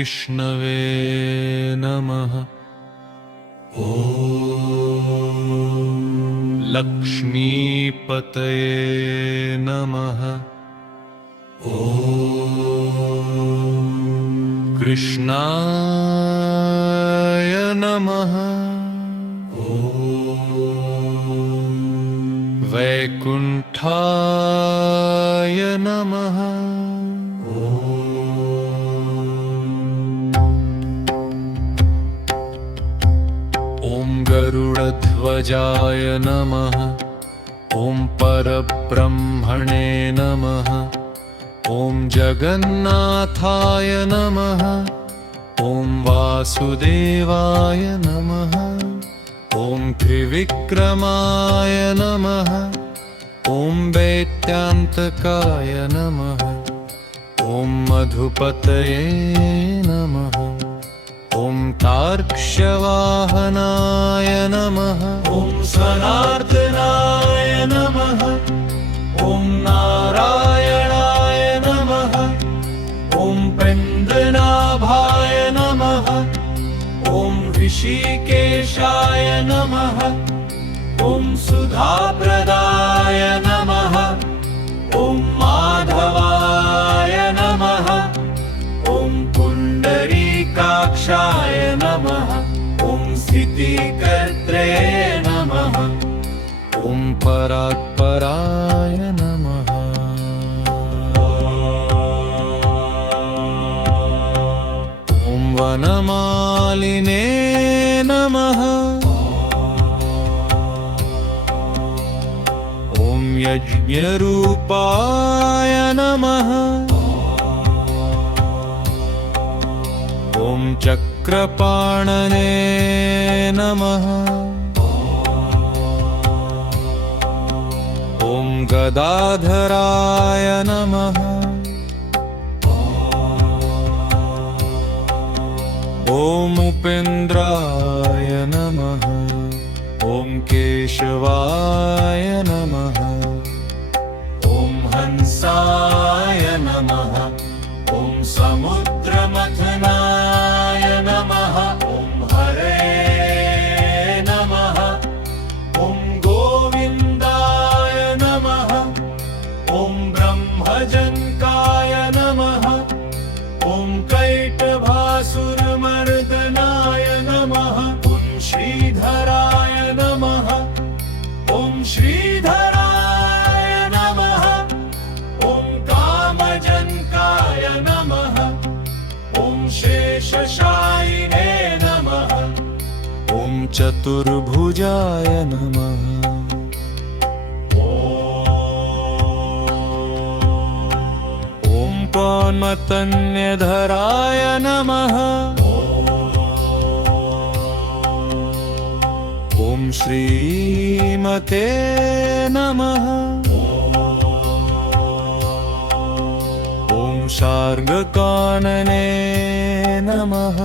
विष्णवे नमः। लक्ष्मीपतये नमः। कृष्णाय नमः। वैकुण्ठाय नमः। गरुडध्वजाय नमः। ॐ परब्रह्मणे नमः। ॐ जगन्नाथाय नमः। ॐ वासुदेवाय नमः। ॐ त्रिविक्रमाय नमः। ॐ दैत्यान्तकाय नमः। ॐ मधुपतये नमः। ॐ तार्क्ष्यवाहनाय नमः। ॐ सनातनाय नमः। ॐ नारायणाय नमः। ॐ पेन्द्रनाभाय नमः। ॐ ऋषिकेशाय नमः। ॐ सुधाप्रदाय नमः। ॐ माधवाय नमः। ॐ पुण्डरीकाक्षाय नमः। ॐ स्थितिकर्त्रे नमः। ॐ परात्पराय नमः। ॐ वनमालिने नमः। ॐ यज्ञरूपाय नमः। ॐ चक्रपाणने नमः। ॐ गदाधराय नमः। ॐ उपेन्द्राय नमः। ॐ केशवाय नमः। ॐ हंसाय नमः। ॐ समुद्रमथनाय नमः। ॐ हरे नमः। ॐ गोविन्दाय नमः। ॐ ब्रह्मजनकाय नमः। ॐ कैटभासुरमर्दनाय नमः। ॐ श्रीधराय नमः। ॐ श्रीधराय नमः। ॐ कामजनकाय नमः। ॐ शेषशायिने नमः। ॐ चतुर्भुजाय नमः। ॐ पौन्मतन्यधराय नमः। ॐ श्रीमते नमः। ॐ शार्ङ्गकानने नमः।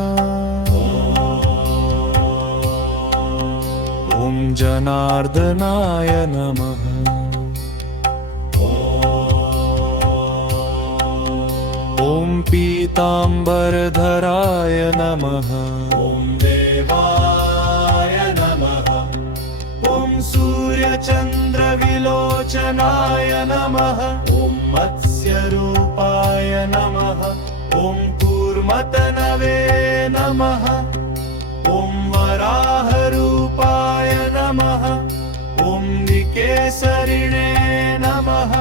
ॐ जनार्दनाय नमः। ॐ पीताम्बरधराय नमः। ॐ देवाय नमः। ॐ सूर्यचन्द्रविलोचनाय नमः। ॐ मत्स्यरूपाय नमः। ॐ कूर्मतनवे नमः। ॐ वराहरूपाय नमः। ॐ निकेसरिणे नमः।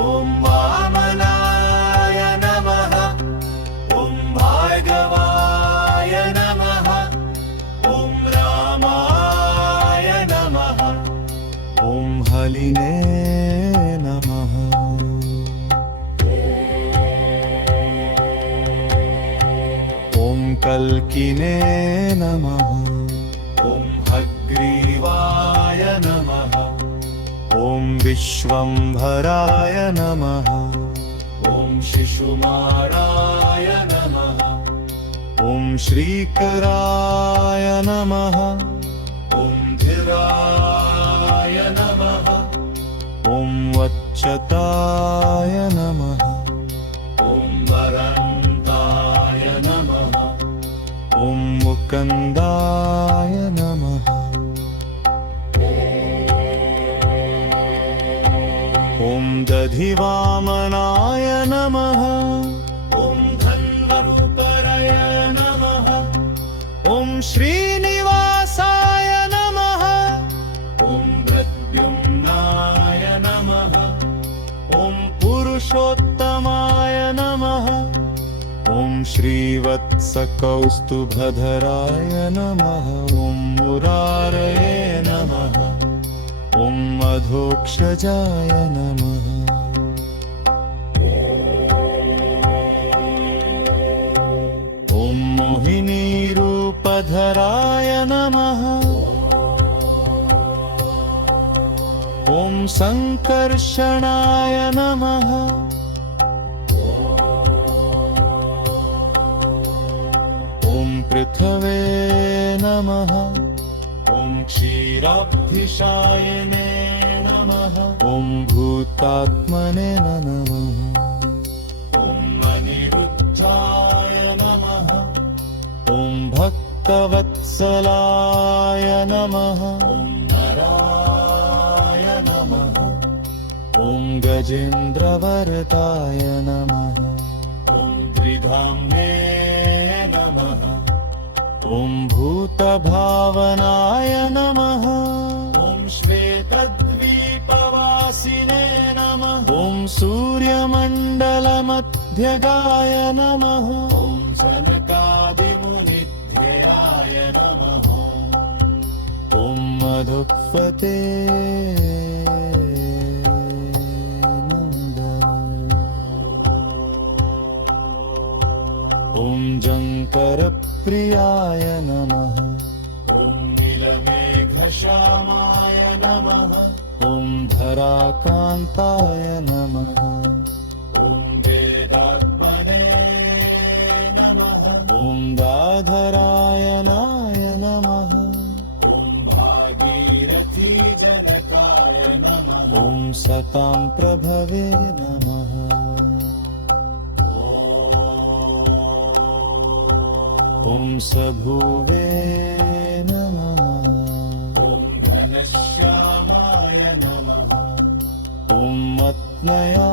ॐ वामनाय नमः। ॐ भार्गवाय नमः। ॐ रामाय नमः। ॐ हलिने नमः। ॐ कल्किने नमः। ॐ हयग्रीवाय नमः। ॐ विश्वम्भराय नमः। ॐ शिशुमाराय नमः। ॐ श्रीकराय नमः। ॐ धिव वज्राय नमः ॐ वच्चताय नमः ॐ वरन्ताय नमः ॐ मुकन्दाय नमः ॐ दधिवामनाय नमः ॐ धन्वरूपरय नमः ॐ श्रीनिवासाय नमः ॐ प्रद्युम्नाय नमः ॐ पुरुषोत्तमाय नमः ॐ श्रीवत्सकौस्तुभधराय नमः ॐ मुरारये नमः ॐ अधोक्षजाय नमः ॐ मोहिनीरूपधराय नमः ॐ सङ्कर्षणाय नमः ॐ पृथवे नमः ॐ क्षीराब्धिशायिने नमः ॐ भूतात्मने नमः ॐ अनिरुद्धाय नमः ॐ भक्तवत्सलाय नमः ॐ नराय नमः ॐ गजेन्द्रवरदाय नमः ॐ त्रिधाम्ने नमः ॐ भूतभावनाय नमः ॐ श्वेतद्वीपवासिने नमः ॐ सूर्यमण्डलमध्यगाय नमः ॐ सनकादिमुनिध्ययाय नमः ॐ मधुपते ॐ जङ्करप्रियाय नमः ॐ नीलमेघश्यामाय नमः ॐ धराकान्ताय नमः ॐ वेदात्मने नमः ॐ दाधरायणाय नमः ॐ भागीरथीजनकाय नमः ॐ सतां प्रभवे नमः ॐ सभुवे नमः ॐ घनश्यामाय नमः ॐ मत्नया